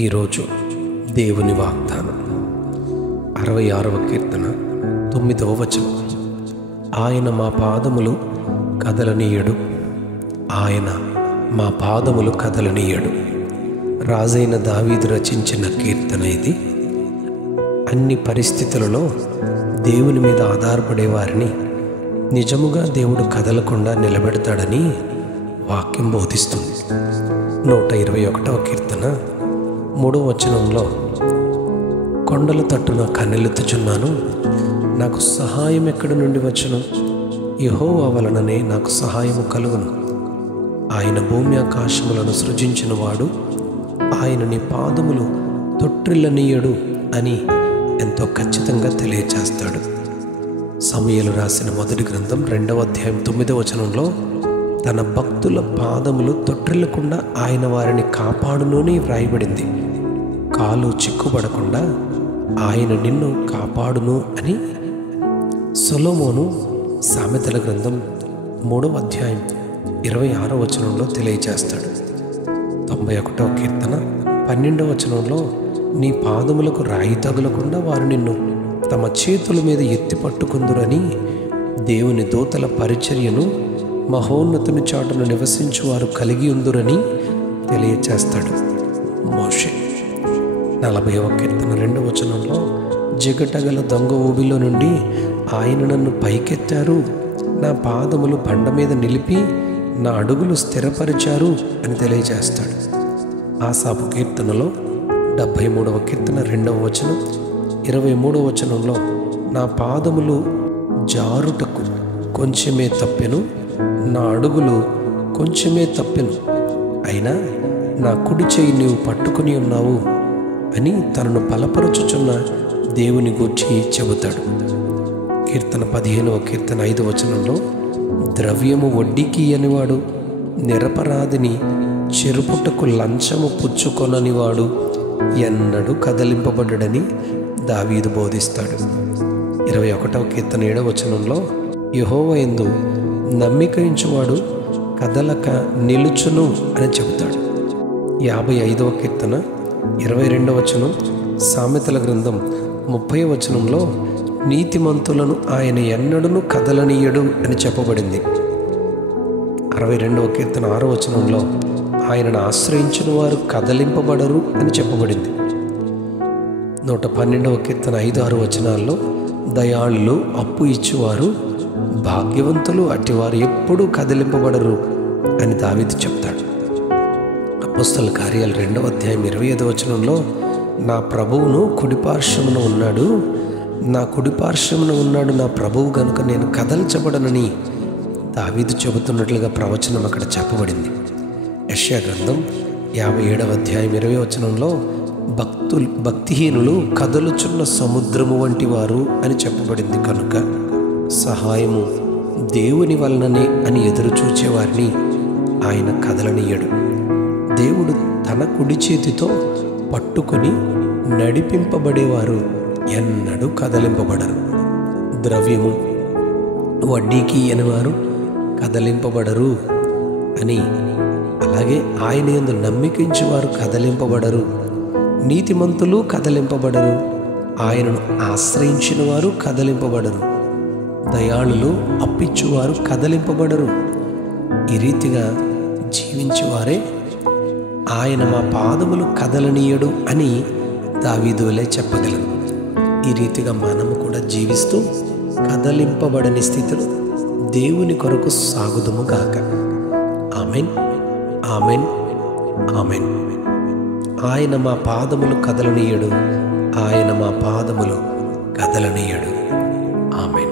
ఈరోజు దేవుని వాగ్దానం 66వ కీర్తన 9వ వచనం. ఆయన మా పాదములు కదలనీయడు, ఆయన మా పాదములు కదలనీయడు. రాజైన దావీదు రచించిన కీర్తన ఇది. అన్ని పరిస్థితులలో దేవుని మీద ఆధారపడే వారిని నిజముగా దేవుడు కదలకుండా నిలబెడతాడని వాక్యం బోధిస్తుంది. 121వ కీర్తన 3వ వచనంలో, కొండల తట్టున కన్నెలెత్తుచున్నాను, నాకు సహాయం ఎక్కడి నుండి వచ్చును? యెహోవా వలననే నాకు సహాయము కలుగును. ఆయన భూమి ఆకాశములను సృజించిన వాడు, ఆయన నీ పాదములు తొట్రిల్లనీయడు అని ఎంతో ఖచ్చితంగా తెలియచేస్తాడు. సమూయేలు రాసిన మొదటి గ్రంథం 2వ అధ్యాయం 9వ వచనంలో, తన భక్తుల పాదములు తొట్టిల్లకుండా ఆయన వారిని కాపాడును అని వ్రాయబడింది. కాలు చిక్కుపడకుండా ఆయన నిన్ను కాపాడును అని సొలొమోను సామెతల గ్రంథం 3వ అధ్యాయం 26వ వచనంలో తెలియజేస్తాడు. 91వ కీర్తన 12వ వచనంలో, నీ పాదములకు రాయి తగులకుండా వారు నిన్ను తమ చేతుల మీద ఎత్తి పట్టుకుందురని దేవుని దూతల పరిచర్యను మహోన్నతుని చాటును నివసించు వారు కలిగి ఉందురని తెలియచేస్తాడు మోషే. 40వ కీర్తన 2వ వచనంలో, జిగటగల దొంగ ఊబిలో నుండి ఆయన నన్ను పైకెత్తారు, నా పాదములు బండ మీద నిలిపి నా అడుగులు స్థిరపరిచారు అని తెలియజేస్తాడు. ఆసాపు కీర్తనలో 73వ కీర్తన 2వ వచనం, 23వ వచనంలో, నా పాదములు జారుటకు కొంచెమే తప్పెను, నా అడుగులు కొంచెమే తప్పెను, అయినా నా కుడి చేయి నీవు పట్టుకుని ఉన్నావు అని తనను బలపరచుచున్న దేవుని గూర్చి చెబుతాడు. కీర్తన 15వ కీర్తన 5వ వచనంలో, ద్రవ్యము వడ్డీకి అనివాడు, నిరపరాధిని చెరుపుటకు లంచము పుచ్చుకొననివాడు ఎన్నడూ కదలింపబడ్డని దావీదు బోధిస్తాడు. 21వ కీర్తన 7వ వచనంలో, యెహోవా యందు నమ్మిక ఉంచువాడు కదలక నిలుచును అని చెబుతాడు. 55వ కీర్తన 22వ వచనం, సామెతల గ్రంథం 30వ వచనంలో, నీతిమంతులను ఆయన ఎన్నడూను కదలనీయడు అని చెప్పబడింది. 62వ కీర్తన 6వ వచనంలో, ఆయనను ఆశ్రయించిన వారు కదలింపబడరు అని చెప్పబడింది. 112వ కీర్తన 5-6 వచనాల్లో, దయాళులు అప్పు ఇచ్చేవారు భాగ్యవంతులు, అట్టివారు ఎప్పుడూ కదిలింపబడరు అని దావీదు చెప్తాడు. అపోస్తల కార్యాలు 2వ అధ్యాయం 25వ వచనంలో, నా ప్రభువును కుడిపార్శ్వమున ఉన్నాడు, నా కుడిపార్శ్వమున ఉన్నాడు నా ప్రభువు గనుక నేను కదల్చబడనని దావీదు చెబుతున్నట్లుగా ప్రవచనం అక్కడ చెప్పబడింది. యెషయా గ్రంథం 57వ అధ్యాయం 20వ వచనంలో, భక్తిహీనులు కదలుచున్న సముద్రము వంటి వారు అని చెప్పబడింది. కనుక సహాయము దేవుని వలననే అని ఎదురు చూచేవారిని ఆయన కదలనీయడు. దేవుడు తన కుడి చేతితో పట్టుకొని నడిపింపబడేవారు ఎన్నడూ కదలింపబడరు. ద్రవ్యము వడ్డీకి అనేవారు కదలింపబడరు అని, అలాగే ఆయన యందు నమ్మికించేవారు కదలింపబడరు. నీతిమంతులు కదలింపబడరు, ఆయనను ఆశ్రయించిన వారు కదలింపబడరు. దయాళులు అప్పిచ్చువారు కదలింపబడరు. ఈ రీతిగా జీవించేవారే ఆయన మా పాదములు కదలనీయడు అని దావీదులే చెప్పగలరు. ఈ రీతిగా మనము కూడా జీవిస్తూ కదలింపబడని స్థితిలో దేవుని కొరకు సాగుదుము గాక. Amen, amen, amen. ఆయన మా పాదములు కదలనీయడు, ఆయన మా పాదములు కదలనీయడు. ఆమెన్.